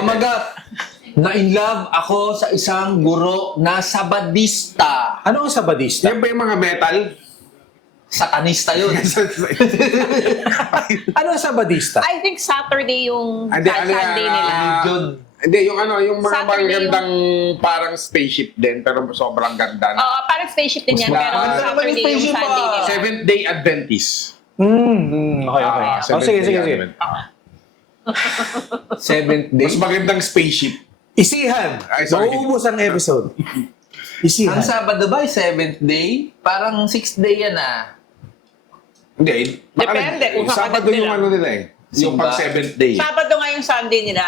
Magat, na-in love ako sa isang guro na sabadista. Ano ang sabadista? Yan ba yung mga metal? Satanista yun. Ano ang sabadista? I think Saturday yung Hindi, ano yan, Sunday nila. Yun. Hindi, yung mga Saturday magandang parang spaceship din, pero sobrang ganda na. Oo, parang spaceship din yan, Mas pero maganda naman yung Saturday yung spaceship, Sunday nila. Seventh-day Adventist. Okay. Oh, sige. Seventh day. Mas magandang spaceship. Isihan. Ay, sorry. Mauubos ang episode. Isihan. Ang Sabado ba, seventh day? Parang sixth day yan ah. Hindi. Depende kung saan Sabado ka yung nila. ano nila eh. Yung Simba. pag seventh day. Sabado nga yung Sunday nila.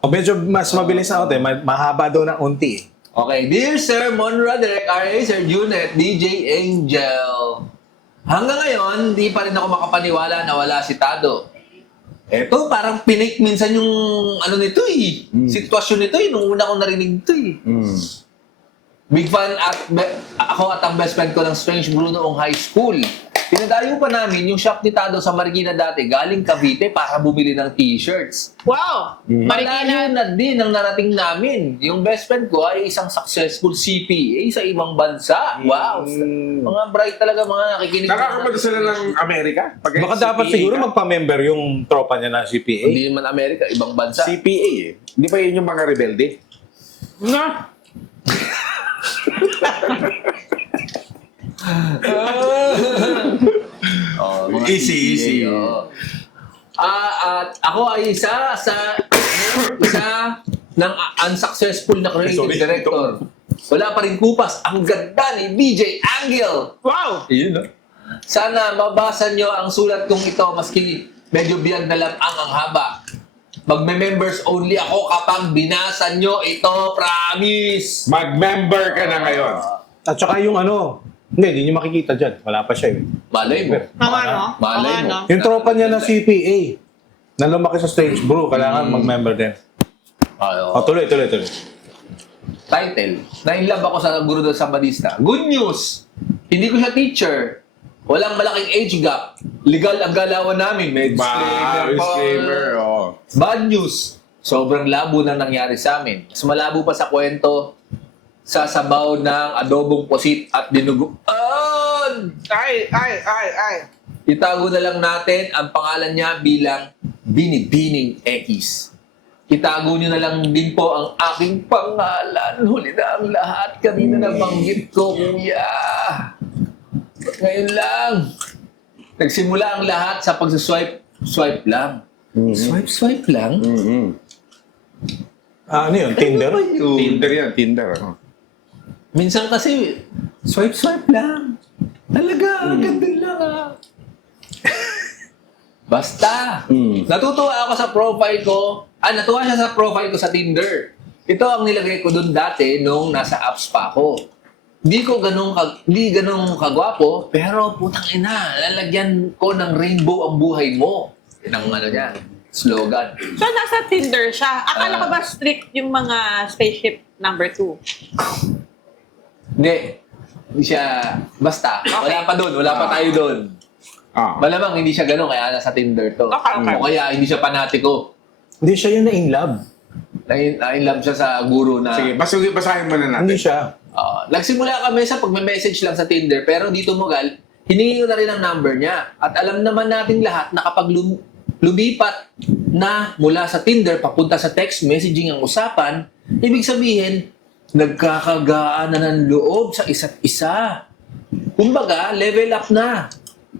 Medyo mas mabilis na ako mahaba daw ng unti. Okay, Dear Sir Monra, Direk RA, Sir Junet, DJ Angel. Hanggang ngayon, di pa rin ako makapaniwala na wala si Tado. Eto, parang pinake minsan yung ano nito eh. Sitwasyon nito eh, nung una ko narinig ito eh. Big fan ako at ang best friend ko ng Strange Brew noong high school. Pinadayo pa namin yung shop ni Tado sa Marikina dati, galing Cavite para bumili ng t-shirts. Wow! Malayo Marikina. na din ang narating namin. Yung best friend ko ay isang successful CPA sa ibang bansa. Wow! Mga bright talaga, mga nakikinig. Nakakapunta sila ng Amerika? Pag Baka dapat CPA siguro ka? magpa-member yung tropa niya na CPA. Hindi naman Amerika, ibang bansa. CPA eh. Di ba yun yung mga rebelde? Na. Mga Easy, CPA, easy. At ako ay isa ng unsuccessful na creative Sorry. director. Wala pa rin kupas. Ang ganda ni DJ Angel. Wow! Yun, no? Sana mabasa nyo ang sulat kong ito maski medyo biyag na lang ang haba. Magme-members only ako kapag binasa nyo ito, promise! Mag-member ka na ngayon. At saka yung ano, hindi nyo makikita dyan. Wala pa siya eh. Malay mo. Mga ano? Malay Mga mo. ano? Yung tropa niya na CPA, na lumaki sa Strange Brew, kailangan mag-member din. O, tuloy. Title. Na-inlove ako sa guro doon sa Badista. Good news! Hindi ko siya teacher. Walang malaking age gap. Legal ang galawan namin. May disclaimer pa. Disclaimer, oh. Bad news. Sobrang labo na nangyari sa amin. Mas malabo pa sa kwento sa sabaw ng adobong pusit at dinuguan. Ay! Itago na lang natin ang pangalan niya bilang Binibining X. Itago niyo na lang din po ang aking pangalan. Huli na ang lahat. Kanina nabanggit ko, kuya. Ngayon lang. Nagsimula ang lahat sa pagsa-swipe lang. Swipe lang? Ano yun? Tinder? Ano ba yun? Tinder yan, Tinder. Ano? Minsan kasi, swipe lang. Talaga, ganda lang ah. Basta. Natutuwa ako sa profile ko. Natuwa siya sa profile ko sa Tinder. Ito ang nilagay ko dun dati nung nasa apps pa ako. Hindi ganong kagwapo, pero putang ina, lalagyan ko ng rainbow ang buhay mo. Yan ang ano niya, slogan. So, nasa Tinder siya. Akala ko ba strict yung mga spaceship number 2? Hindi siya, basta, wala pa doon, wala pa tayo doon. Malamang hindi siya ganun, kaya nasa Tinder to. Okay. O kaya hindi siya panatiko. Hindi siya yung na-in love. Na-inlove siya sa guru na... Sige, basahin mo na natin. Hindi siya. Nagsimula kami sa pagme-message lang sa Tinder, pero dito Mugal, hiningi ko na rin ang number niya. At alam naman natin lahat na kapag lumipat na mula sa Tinder papunta sa text messaging ang usapan, ibig sabihin, nagkakagaan na ng loob sa isa't isa. Kumbaga, level up na.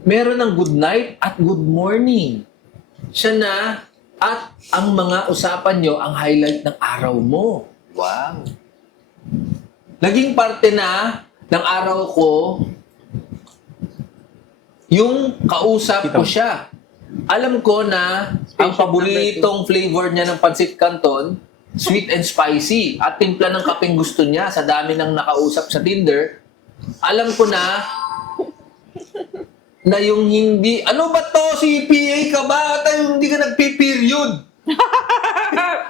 Meron ng good night at good morning. Siya na at ang mga usapan nyo ang highlight ng araw mo. Wow. Naging parte na ng araw ko yung kausap ko siya. Alam ko na ang paboritong flavor niya ng pancit canton, sweet and spicy. At timpla ng kapeng gusto niya sa dami ng nakausap sa Tinder. Alam ko na yung hindi, ano ba to, CPA ka ba? Tayo hindi ka nagpi-period.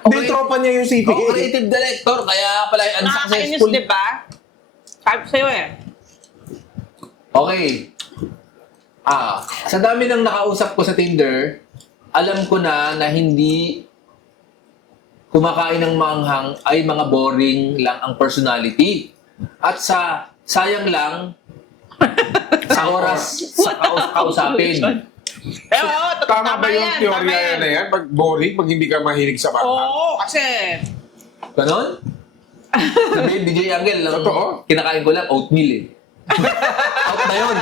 Hindi, tropa niya yung CPA. Creative director, kaya pala yung Nakakainis, unsuccessful. di ba? Sabi sa'yo eh. Okay. Sa dami ng nakausap ko sa Tinder, alam ko na hindi kumakain ng manghang ay mga boring lang ang personality. At sayang lang sa oras sa kausapin. Tama ba yung yan, teorya tama yan. na yan? Pag boring, pag hindi ka mahilig sa bata? Oo, kasi Ganon? Sabi, DJ Angel, Totoo? kinakain ko lang oatmeal eh. Out na yun.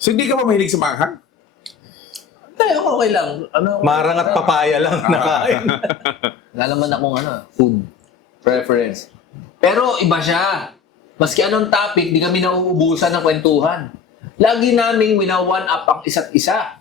So hindi ka ba mahilig sa manghang? Hindi, okay lang. Marang at papaya lang nakain. Wala naman akong food preference. Pero iba siya. Maski anong topic, di kami nauubusan ng kwentuhan. Lagi naming wina-one up ang isa't isa.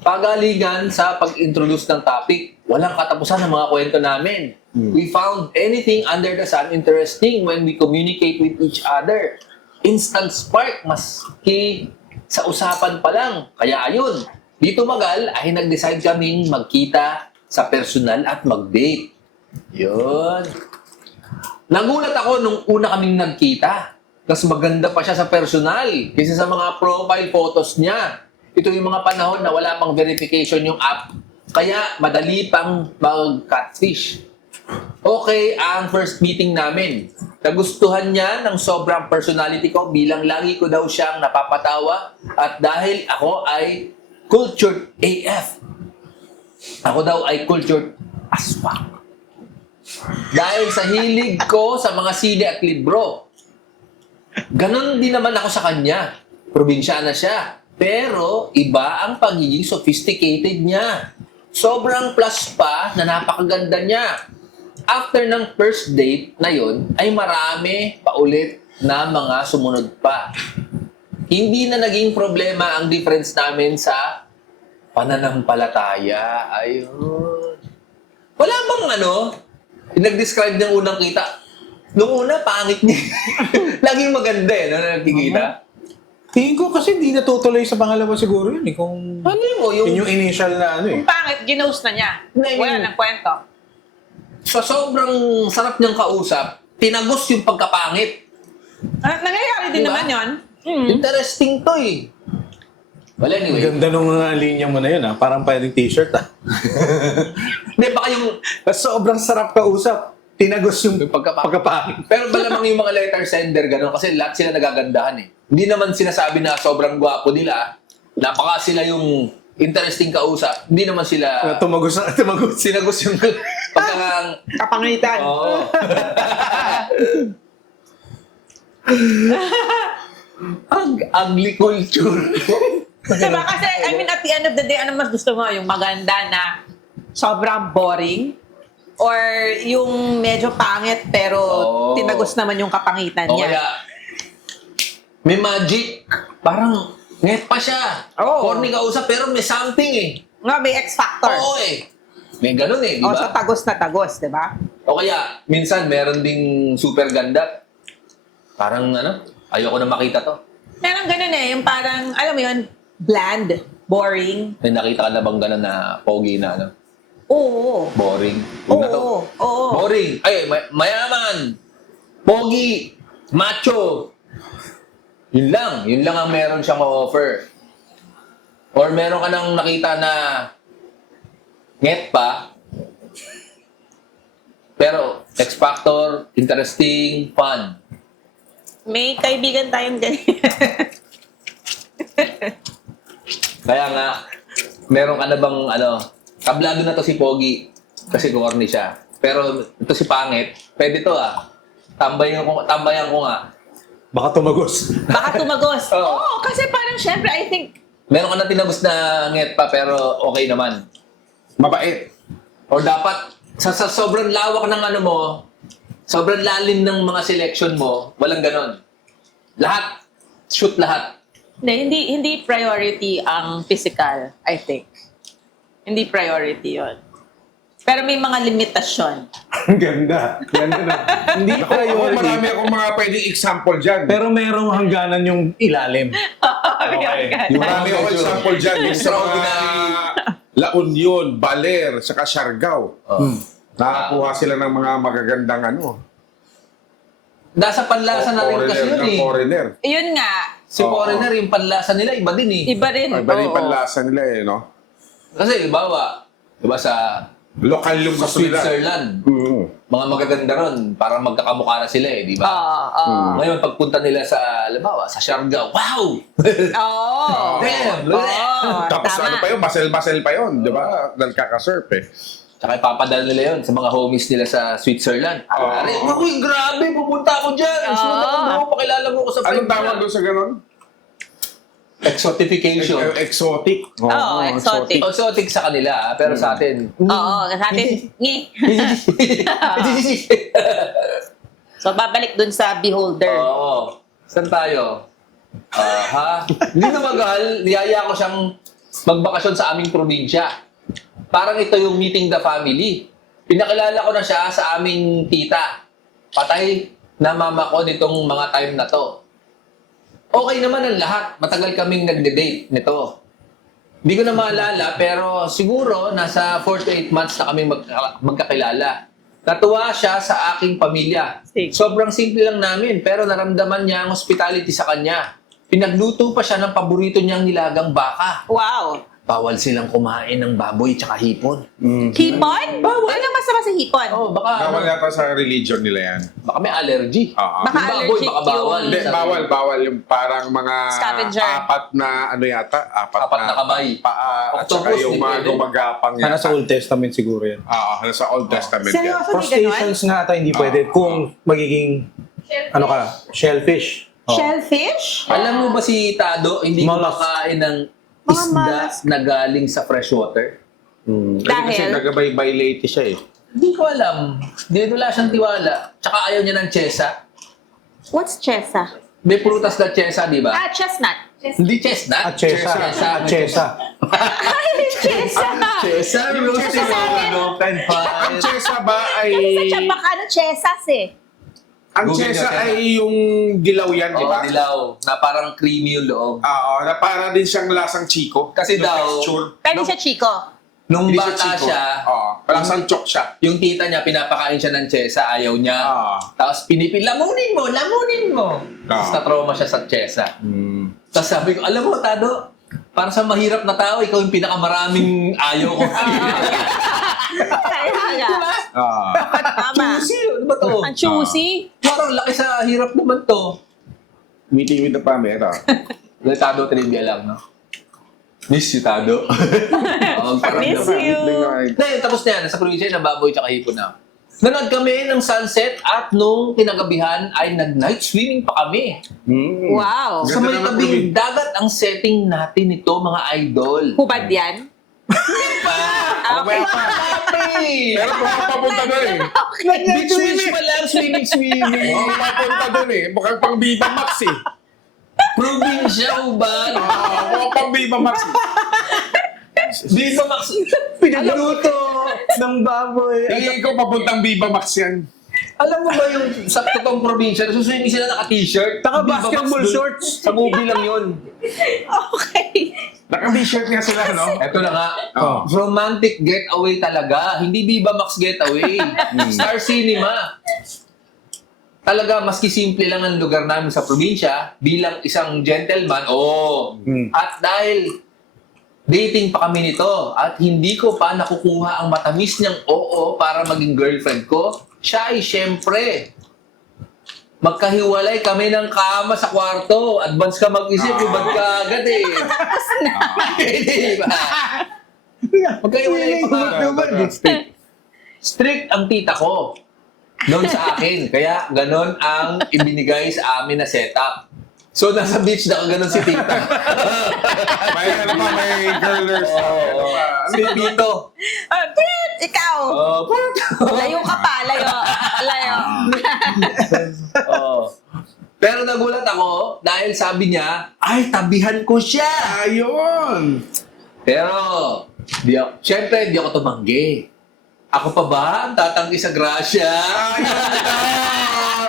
Pagalingan sa pag-introduce ng topic, walang katapusan ng mga kwento namin. We found anything under the sun interesting when we communicate with each other. Instant spark, maski sa usapan pa lang. Kaya ayun, dito magal ay nag-decide kaming magkita sa personal at mag-date. Yun. Nagulat ako nung una kaming nagkita. Mas maganda pa siya sa personal kaysa sa mga profile photos niya. Ito yung mga panahon na wala pang verification yung app. Kaya madali pang mag-catfish. Okay ang first meeting namin. Nagustuhan niya ng sobrang personality ko bilang lagi ko daw siyang napapatawa at dahil ako ay cultured AF. Ako daw ay cultured as fuck. Dahil sa hilig ko sa mga sine at libro. Ganon din naman ako sa kanya. Probinsyana siya. Pero iba ang pagiging sophisticated niya. Sobrang plus pa na napakaganda niya. After ng first date na yon ay marami paulit na mga sumunod pa. Hindi na naging problema ang difference namin sa pananampalataya. Ayun. Wala bang nag-describe ng unang kita? Nung una, pangit niya. Laging maganda nakikita. Tingin ko kasi hindi natutuloy sa pangalawa siguro yun eh. Kung Ano mo, yun yung initial na kung pangit, ginose na niya. Wala nang kwento. sa sobrang sarap niyang kausap, tinagos yung pagkapangit. Nangyayari din Diba? naman yun. Interesting to eh. Well, Ang anyway. ganda nung linya mo na yun parang pwedeng t-shirt Hindi, baka yung Sobrang sarap kausap. Tinagos yung pagkapangit. pero malamang yung mga letter sender, gano'n, kasi lahat sila nagagandahan eh. Hindi naman sinasabi na sobrang gwapo nila, napaka sila yung interesting kausap. Hindi naman sila Tumagos na, tumagos. sinagos yung pagkakang... Kapangitan. Oo. Ang ugly culture. Diba? Kasi, I mean, at the end of the day, ano mas gusto mo? Yung maganda na sobrang boring? Or yung medyo pangit pero Oo. tinagos naman yung kapangitan O niya? kaya, may magic. Parang, nget pa siya. Oo. Corny kausap, pero may something eh. Nga, may X factor. Oo eh. May ganun eh, di O, ba? so tagos na tagos, di ba? O kaya, minsan meron ding super ganda. Parang ayoko na makita to. Meron ganun eh, yung parang, alam mo yun, bland, boring. May nakita ka na bang ganun na pogi na Oo. boring? Yun na to. Oo. Oo. Boring. Ay, mayaman. Pogi. Macho. Yun lang. Yun lang ang meron siyang offer. Or meron ka nang nakita na nget pa. Pero, X Factor, interesting, fun. May kaibigan tayong ganyan. Kaya nga, meron ka na bang tablado na to si Pogi kasi corny siya. Pero ito si Pangit, pwede to tambayan ko nga. Baka tumagos. Baka tumagos. Oo. Oo, kasi parang syempre, I think, Meron ka na tinagos na nget pa pero okay naman. Mabait. Or dapat, sa sobrang lawak ng mo, sobrang lalim ng mga selection mo, walang ganon. Lahat, shoot lahat. hindi priority ang physical, I think. Hindi priority yon. Pero may mga limitasyon. Ang ganda. Ganda na. Hindi Ako, marami priority. akong mga pwedeng example dyan. Pero merong hangganan yung ilalim. Okay. Yung marami akong example dyan. Yung sa mga La Union, Baler, saka Siargao. Nakakuha sila ng mga magagandang Nasa panlasa na rin kasi yun eh. Foreigner. Yun nga, Si foreigner, yung panlasa nila, iba din eh. iba rin. Iba rin Oo. panlasa nila no? Kasi, diba sa Lokal yung Sa gusto nila. Switzerland. Mm. Mga magaganda ron, parang magkakamukha na sila eh, di ba? Ngayon, pagpunta nila sa, halimbawa, sa Siargao, wow! Damn! Look at that! Tapos ano pa yun, basel-basel pa yun, di ba? Dahil kakasurf eh. Tsaka ipapadala nila yun sa mga homies nila sa Switzerland. Aray, uy, grabe, pupunta ako dyan! Sunod ako bro, pakilala mo ko sa friend Anong tawag doon sa ganon? Exotification. Exotic. Oo, exotic. Exotic sa kanila, pero sa atin, Oo, sa atin, ngi. So, babalik dun sa beholder. Oo. Saan tayo? Hindi na magal, niyaya ko siyang magbakasyon sa aming probinsya. Parang ito yung meeting the family. Pinakilala ko na siya sa aming tita. Patay na mama ko nitong mga time na to. Okay naman ang lahat. Matagal kaming nagde-date nito. Hindi ko na maalala, pero siguro nasa 4 to 8 months na kami magkakilala. Natuwa siya sa aking pamilya. Sobrang simple lang namin, pero naramdaman niya ang hospitality sa kanya. Pinagluto pa siya ng paborito niyang nilagang baka. Wow. Bawal silang kumain ng baboy tsaka hipon. Hipon? Ano masama sa hipon? Oh, baka Bawal yata sa religion nila yan. baka may allergy. Oo. Baka Yung baboy, allergic baka bawal. Hindi, Sa- bawal yung parang mga Scavenger. apat na ano yata, Apat na kamay. paa at saka Octopus, yung di mga pwede. gumagapang Sana sa Old Testament siguro yan. Oo, nasa Old Testament yan. Seryoso, may ganon? Crustaceans nga ata hindi pwede kung magiging, ano ka, shellfish. Oh. Shellfish? Alam mo ba si Tado, hindi Mollusk. kumakain ng Mga isda mollusk. na galing sa freshwater? Kasi Dahil? nagabay-late siya eh. Hindi ko alam. Hindi wala siyang tiwala. Tsaka ayaw niya ng chesa. What's chesa? May prutas na chesa, di ba? Chestnut. Hindi chestnut. Achesa. Achesa. Chesa! Chesa, roasted Chesa sa amin. open Ang fire. chesa ba ay... Sa Chabacano, chesas eh. Ang Google chesa niya, ay yung dilaw yan, di Oh, ba? dilaw. Na parang creamy yung loob. Oo, na para din siyang lasang chiko. Kasi Yung daw, texture. Pero siya Chico. Nung Hindi bata chiko. siya, Oo, lasang chok siya. yung tita niya, pinapakain siya ng chesa, ayaw niya. Oo. Tapos lamunin mo. Tapos na-trauma siya sa chesa. Tapos sabi ko, alam mo, Tado, para sa mahirap na tao, ikaw yung pinakamaraming ayaw ko. Kaya nga. Tama. Juicy, ano ba to? Ang choosy. Parang laki sa hirap naman to. Meeting with the family, ito. Tado, trivia lang, no? Miss you, Tado. Miss you. Ngayon, tapos na yan. Nasa probinsya, nababoy tsaka hipon na. Nanood kami ng sunset at nung kinagabihan ay nag-night swimming pa kami. Wow. Sa may tabing dagat ang setting natin ito, mga idol. Hubad yan? Okay. Pero papunta doon eh. Beach pa lang, swimming. Oo, papunta doon eh. Mukhang pang Viva Max eh. Probinsya, uban. Mukhang pang Viva Max eh. Viva Max. Pinagluto ng baboy. Tingin ko papuntang Viva Max yan. Alam mo ba yung sa totoong probinsya, suswimming sila naka-t-shirt? Taka Viva Max basketball dun. shorts. Sa movie lang yun. Okay. Naka-t-shirt nga sila, no? Eto na nga. Oh. Romantic getaway talaga. Hindi Viva Max getaway. Star Cinema. Talaga, maski simple lang ang lugar namin sa probinsya, bilang isang gentleman, at dahil dating pa kami nito, at hindi ko pa nakukuha ang matamis niyang oo para maging girlfriend ko, siya ay syempre, magkahiwalay kami ng kama sa kwarto. Advance ka mag-isip, ubad ka agad eh. Di ba? Magkahiwalay pa. Strict ang tita ko doon sa akin. Kaya ganon ang ibinigay sa amin na setup. So, nasa beach na ganon si tita. May ano pa, may girlers. Ano pa? Si Pito. Prit! Ikaw! Layo ka pa. Layo. Pero nagulat ako dahil sabi niya, ay, tabihan ko siya. Ayun! Pero, syempre, di ako tumanggi. Ako pa ba ang tatanggi sa grasya?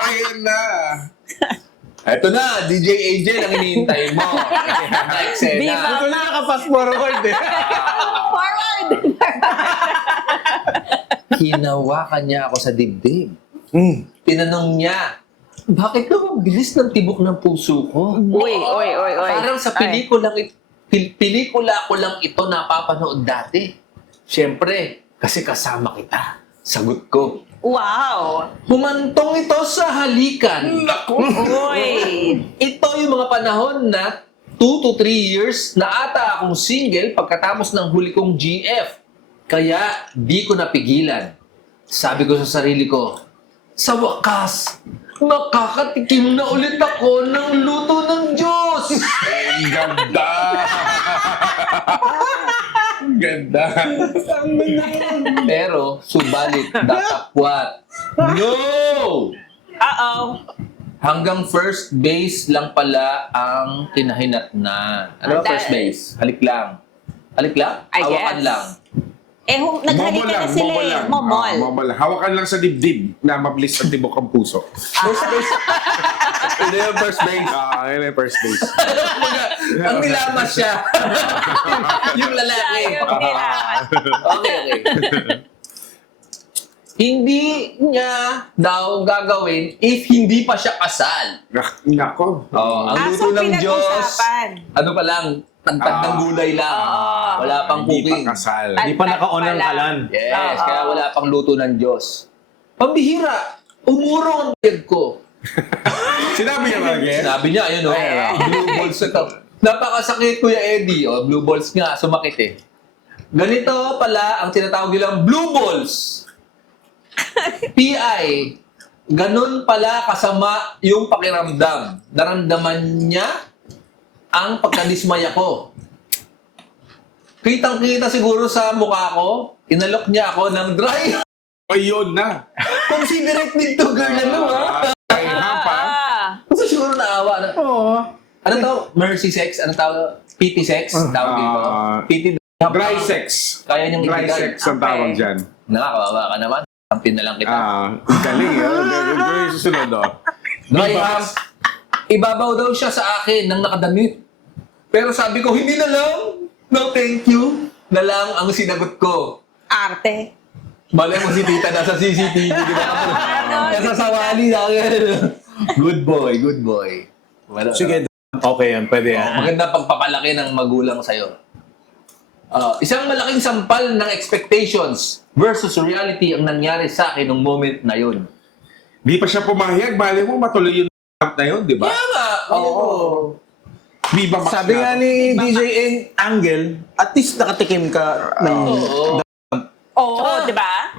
Ayun na! Eto na, DJ AJ ang hinihintay mo. Eksena. Viva Ito na naka-fast forward eh. Forward! Hinawakan niya ako sa dibdib. Tinanong niya, bakit naman bilis ng tibok ng puso ko? Uy. Parang sa pelikula ko lang ito napapanood dati. Siyempre, Kasi kasama kita. Sagot ko. Wow! Humantong ito sa halikan. Uy! Ito yung mga panahon na 2 to 3 years na ata akong single pagkatapos ng huli kong GF. Kaya di ko napigilan. Sabi ko sa sarili ko, sa wakas, makakatikim na ulit ako ng luto ng Diyos. Ang ganda! Ang ganda! Pero, subalit, datapwat. No! Uh-oh. Hanggang first base lang pala ang kinahinatnan. Ano ba first base? Halik lang. Halik lang? I Hawakan guess. lang. Naghalik na sila eh. Momol. Momol. Hawakan lang sa dibdib na mabilis ang tibok ang puso. First base. Ito yung first base. Yun yung first base. Ang nilamas siya. Yung lalaki. Sayang nila. Okay. Hindi niya daw gagawin if hindi pa siya kasal. Nako. Ang So, luto ng Diyos, pinag-usapan. ano pa lang, tagtag ng gulay lang. Oo. Wala pang Hindi cooking. pa kasal. Hindi pa naka-on ang Pala. kalan. Yes, Oo. kaya wala pang luto ng Diyos. Pambihira, umurong ang bed ko. Sinabi niya lagi. Sinabi niya, ayun o, blue balls na to. Napakasakit, Kuya Eddie. Blue balls nga, sumakit eh. Ganito pala ang tinatawag nilang blue balls. PI, ganun pala kasama yung pakiramdam. Naramdaman niya ang pagkadismaya ko. Kitang-kita siguro sa mukha ko, inalok niya ako ng dry. Ayun na. Considerate din to, girl, ano ha? Ay, pa. Kasi siguro naawa na. Oo. Ano to? Mercy sex? Ano tawag? PT sex? Tawag dito. PT. Dry sex. Kaya niyong Dry ibigay. sex ang tawag Okay. dyan. Nakakawawa ka naman. Kampin na lang kita. Galing. Ito yung susunod. Dry hump. Ibabaw daw siya sa akin nang nakadamit. Pero sabi ko, hindi na lang. No, thank you. Na lang ang sinagot ko. Arte. Malay mo si tita nasa CCTV. Nasa sawali na. Good boy, good boy. Wala, Sige, okay yan. Pwede yan. Maganda pagpapalaki ng magulang sa'yo. Isang malaking sampal ng expectations versus reality ang nangyari sa akin nung moment na yun. Di pa siya pumayag. Bali mo matuloy yung na yun, di ba? Kaya nga, oo. Di ba Sabi nga ni DJ Angel, at least nakatikim ka ng... Oo. Oo, di ba?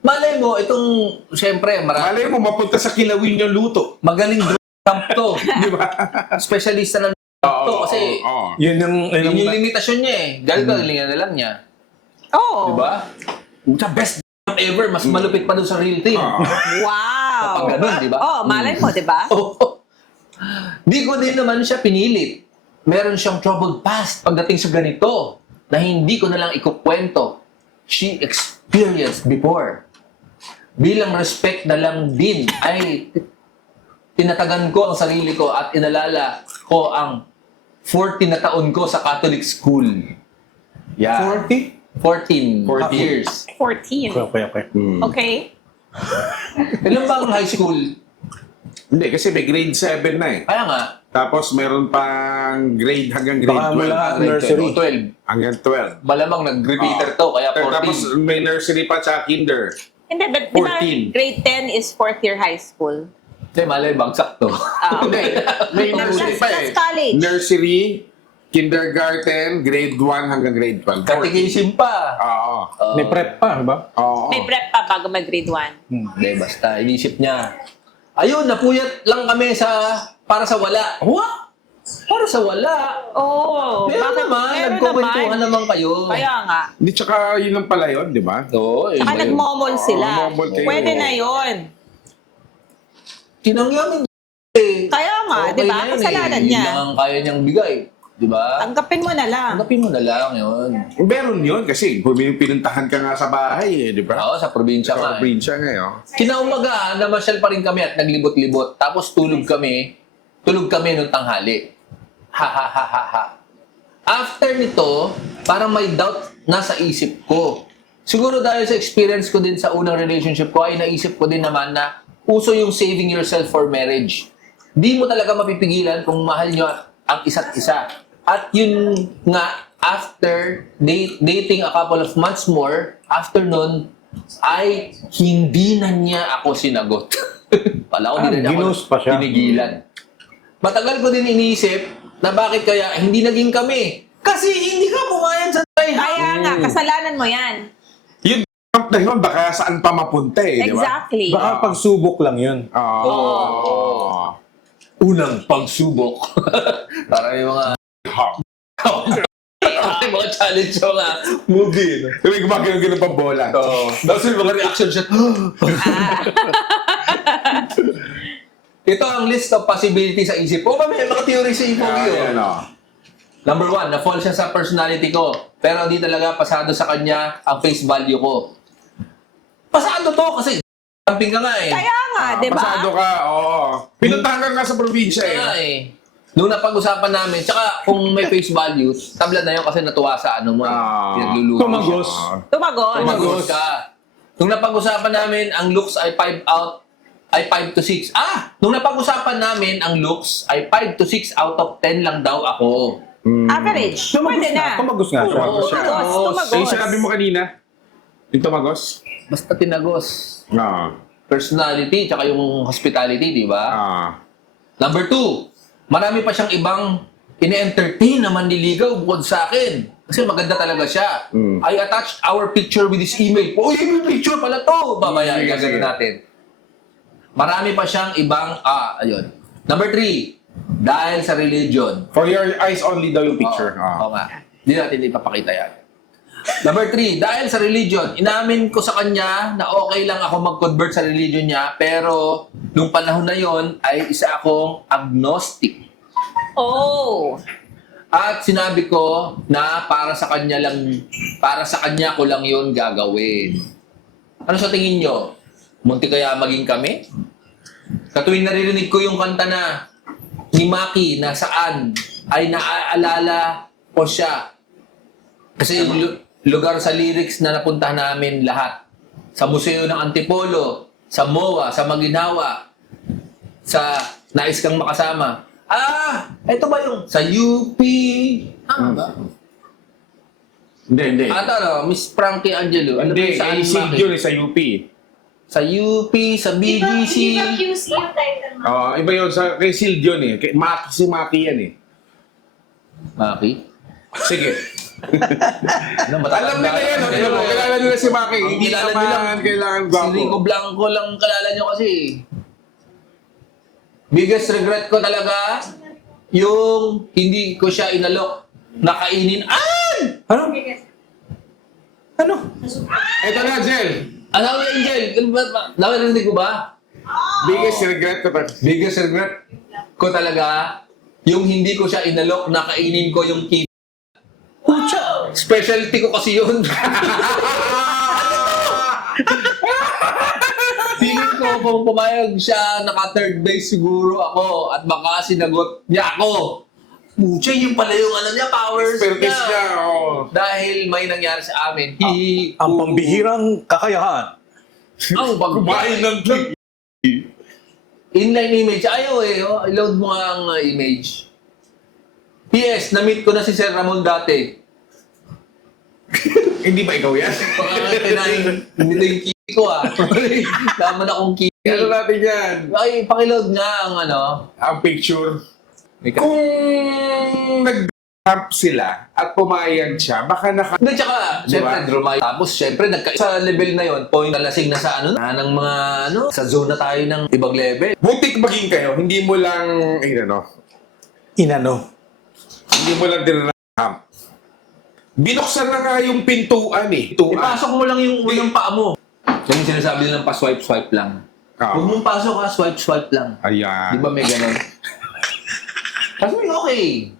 Malay mo, itong, siyempre, Bali mo mapunta sa kilawin yung luto. magaling camp to. Di ba? Specialista ng camp to kasi Oo. Yun yung... yun yung limitasyon niya eh. Dahil galingan na lang niya. Oo. Diba? Sa best camp ever, mas malupit pa doon sa real team. Wow. Kapag ganun, di ba? Oo, malay mo, di ba? Oo. Di ko din naman siya pinilit. Meron siyang troubled past pagdating sa ganito na hindi ko na lang ikukwento. She experienced before. Bilang respect na lang din ay tinatagan ko ang sarili ko at inalala ko ang 14 na taon ko sa Catholic school. Yeah. 40? 14 years. 14. Okay. Okay. Ilan ba ang high school? Hindi, kasi may grade 7 na eh. Kaya nga, Tapos meron pang grade hanggang grade Baka 12. mula grade nursery. 12. Hanggang 12. Malamang nag-repeater to, kaya 14. Tapos may nursery pa sa kinder. Hindi, but di ba 14. grade 10 is 4th year high school? Hindi, malay, bagsak to. Hindi, may nursery pa eh. That's college. Nursery, kindergarten, grade 1 hanggang grade 12. 14. Katikisim pa. Oo. May prep pa, di ba? Oo. May prep pa bago mag-grade 1. Hindi, basta. Inisip niya. Ayun, napuyat lang kami para sa wala. What? Para sa wala. Oo. Meron naman, Meron nagkukwentuhan naman kayo. Kaya nga. Hindi, tsaka yun lang pala yun, di ba? Oo, Saka nagmomol sila. momol kayo. Pwede na yun. Tinangyamin eh. Kaya nga, Okay di ba? na yun Kasalanan Yun niya. lang ang kaya niyang bigay. Di ba? Tanggapin mo na lang. Tanggapin mo na lang yun. Meron yun kasi pinuntahan ka nga sa bahay eh, di ba? Oo, sa probinsya Sa nga. probinsya ngayon. Kinaumaga, namasyal pa rin kami at naglibot-libot. Tapos tulog kami nung tanghali. Ha ha ha ha ha. After nito, parang may doubt na sa isip ko. Siguro dahil sa experience ko din sa unang relationship ko, ay naisip ko din naman na uso yung saving yourself for marriage. Di mo talaga mapipigilan kung mahal nyo ang isa't isa. At yun nga after dating a couple of months more, after nun, ay hindi na niya ako sinagot. Pala ko, hindi na niya ginost ako pa siya. tinigilan. Matagal ko din iniisip na bakit kaya hindi naging kami. Kasi hindi ka pumayag sa Kaya nga, kasalanan mo yan. Yung camp na yun, baka saan pa mapunta eh, di ba? Exactly. Baka pagsubok lang yun. Oo. unang pagsubok. Para may mga mga challenge ko nga movie. No? May gumagano pang bola. So, tapos yung mga reaction shot. Ito ang list of possibilities sa isip ko. May mga theory sa isip ko. Ayan, Number 1, na-fall siya sa personality ko. Pero hindi talaga pasado sa kanya ang face value ko. Pasado to kasi camping ka nga eh. Kaya nga, di ba? Pasado ka, oo. Pinuntahan ka nga sa probinsya Kaya nga eh. eh. Nung napag-usapan namin, tsaka kung may face values, tabla na yun kasi natuwa sa ano mo. Pinagluluto. Tumagos. Tumagos. Tumagos ka. Nung napag-usapan namin, ang looks ay 5 to 6. Nung napag-usapan namin, ang looks ay 5 to 6 out of 10 lang daw ako. Average. Pwede na. Tumagos nga siya. Oo, Tumagos. Tumagos. Yung sinabi mo kanina, yung tumagos? Basta tinagos. Personality, tsaka yung hospitality, di ba? Number 2, marami pa siyang ibang ine-entertain na manliligaw bukod sa akin. Kasi maganda talaga siya. I attached our picture with his email. Uy, may picture pala to! Babaya, Sige, igagano sige. natin. Marami pa siyang ibang, ayun. Number 3, dahil sa religion. For your eyes only daw yung picture. Oo nga. Hindi natin ipapakita yan. Number 3, dahil sa religion, inamin ko sa kanya na okay lang ako mag-convert sa religion niya, pero nung panahon na yon ay isa akong agnostic. Oh. At sinabi ko na para sa kanya ko lang yon gagawin. Ano sa tingin nyo? Munti kaya maging kami? Katuwing naririnig ko yung kanta na ni Maki na saan ay naaalala ko siya. Kasi yung lugar sa lyrics na napuntahan namin lahat. Sa Museo ng Antipolo, sa MOA, sa Maginhawa, sa Nais Kang Makasama. Ito ba yung sa UP? Ba? Hindi. Miss Frankie Angelo. Ano Hindi, ba yung kay saan, Maki? Sid yun eh, sa UP. Sa UP, sa BGC. Hindi ba QC yung title mo? Iba yun, kay Sid yun eh. Si Maki yan eh. Maki? Sige. Ano, Alam nila yan. Alam mo, kilala nila si Maki. Ang Hindi kilala naman nila, kailangan Si gwapo. Rico Blanco lang kalala nyo kasi. Biggest regret ko talaga, yung hindi ko siya inalok. Nakainin. Ano? Ano? Ito na, Jel. Ano yung Angel? Narinig ko ba? Biggest regret ko pa. Biggest regret ko talaga, yung hindi ko siya inalok, nakainin ko yung key. Pucha! Specialty ko kasi yun. Feeling ko kung pumayag siya, naka-third base siguro ako at baka sinagot niya ako. Pucha, yun pala yung ano niya, powers Expertise niya. Dahil may nangyari sa amin. Ang pambihirang kakayahan. Ang Kumain ng cake. Inline image. Ayaw eh. I-load mo nga ang image. PS, na-meet ko na si Sir Ramon dati. Hindi ba ikaw yan? Baka hindi yung key ko Tama na akong key. Ano natin yan? Ay, pakiload nga ang ano. Ang picture. Kung nag-camp sila at pumayag siya, baka Hindi, tsaka, Diba? syempre, drumay. Tapos, syempre, sa level na yon point na lasing na sa ano, ng mga sa zone na tayo ng ibang level. butik maging kayo, hindi mo lang, Inano. hindi mo lang dinanaham. Binuksan na nga yung pintuan eh. Pintuan. Ipasok mo lang yung unang paa mo. Yan yung sinasabi nilang pa-swipe-swipe lang. Huwag mong pasok swipe-swipe lang. Ayan. Di ba may ganon? Kasi okay.